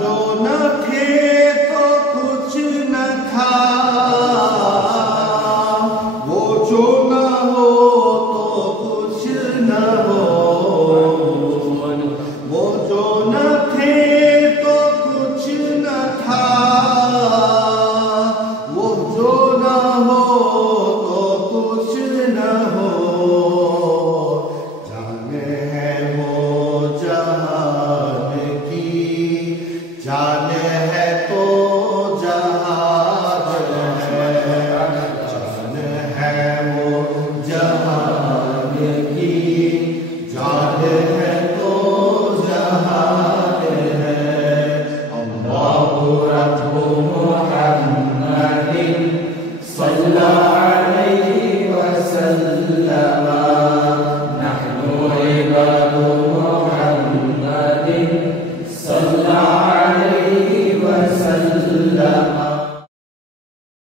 जो न थे तो कुछ न था, वो जो न हो तो कुछ न हो, वो जो न थे तो कुछ न था, वो जो न हो तो कुछ न हो। जाने है वो जहान की जान